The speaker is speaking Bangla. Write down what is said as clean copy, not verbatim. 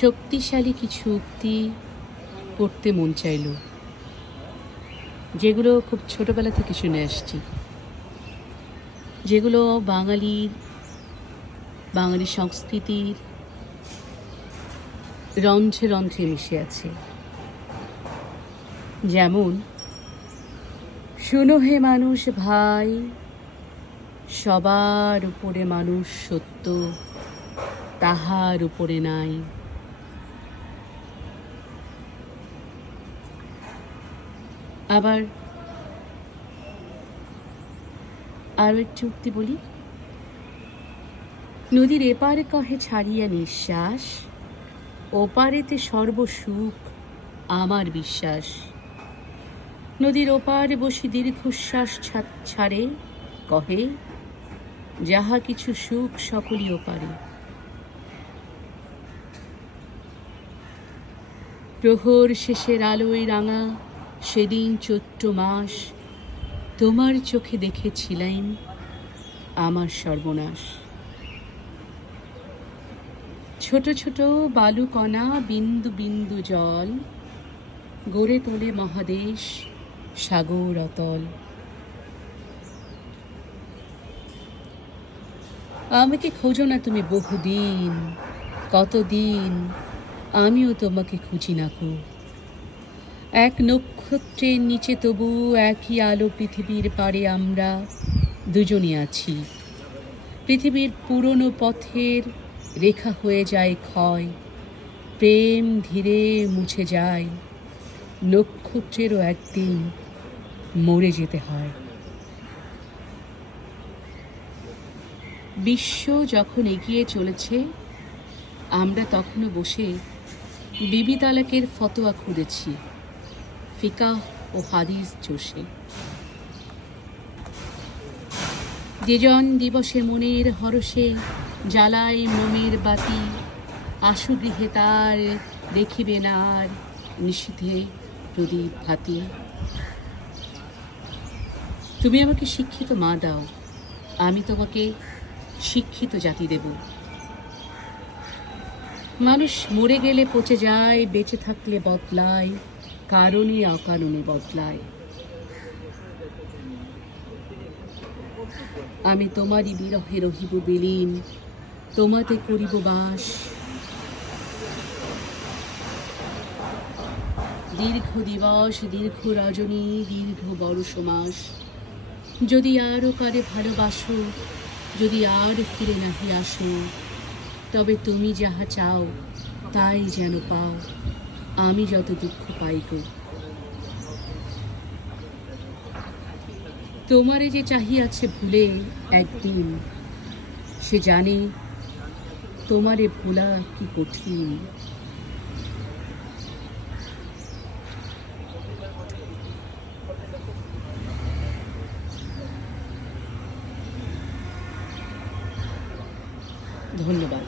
শক্তিশালী কিছু উক্তি পড়তে মন চাইল, যেগুলো খুব ছোটবেলা থেকে শুনে আসছি, যেগুলো বাঙালি সংস্কৃতির রন্ধ্রে রন্ধ্রে মিশে আছে। যেমন, শুনো হে মানুষ ভাই, সবার উপরে মানুষ সত্য, তাহার উপরে নাই। আবার আরও একটি উক্তি বলি, নদীর এপারে কহে ছাড়িয়া নিঃশ্বাস, ওপারেতে সর্বসুখ আমার বিশ্বাস। নদীর ওপারে বসি দীর্ঘশ্বাস ছাড়ে, কহে যাহা কিছু সুখ সকলই ওপারে। প্রহর শেষের আলোয় রাঙা সেদিন চৈত্র মাস, তোমার চোখে দেখেছিলাম আমার সর্বনাশ। ছোট ছোট বালুকণা বিন্দু বিন্দু জল, গড়ে তোলে মহাদেশ সাগর অতল। আমাকে খোঁজো না তুমি বহুদিন, কতদিন আমিও তোমাকে খুঁজি না কো। এক নক্ষত্রের নিচে তবু একই আলো পৃথিবীর পারে আমরা দুজনই আছি। পৃথিবীর পুরনো পথের রেখা হয়ে যায় ক্ষয়, প্রেম ধীরে মুছে যায়, নক্ষত্রেরও একদিন মরে যেতে হয়। বিশ্ব যখন এগিয়ে চলেছে, আমরা তখনও বসে বিবি তালাকের ফতোয়া খুঁড়েছি ফিকাহ ও হাদিস চষে। যেজন দিবসে মনের হরষে জ্বালায় মোমের বাতি, আশু গৃহে তার দেখিবে না আর নিশীথে প্রদীপ ভাতি। তুমি আমাকে শিক্ষিত মা দাও, আমি তোমাকে শিক্ষিত জাতি দেব। মানুষ মরে গেলে পচে যায়, বেঁচে থাকলে বদলায়, কারণে অকারণে বদলায়। আমি তোমারই বিরহে রহিব বিলীন, তোমাতে করিব বাস। দীর্ঘ দিবস, দীর্ঘ রজনী, দীর্ঘ বর্ষ মাস, যদি আরও কারে ভালোবাসো, যদি আর ফিরে নাহি আসো, তবে তুমি যাহা চাও তাই যেন পাও, আমি যত দুঃখ পাই গো। তোমারে যে চাহিয়াছে ভুলে একদিন, সে জানে তোমারে ভোলা কি কঠিন। ধন্যবাদ।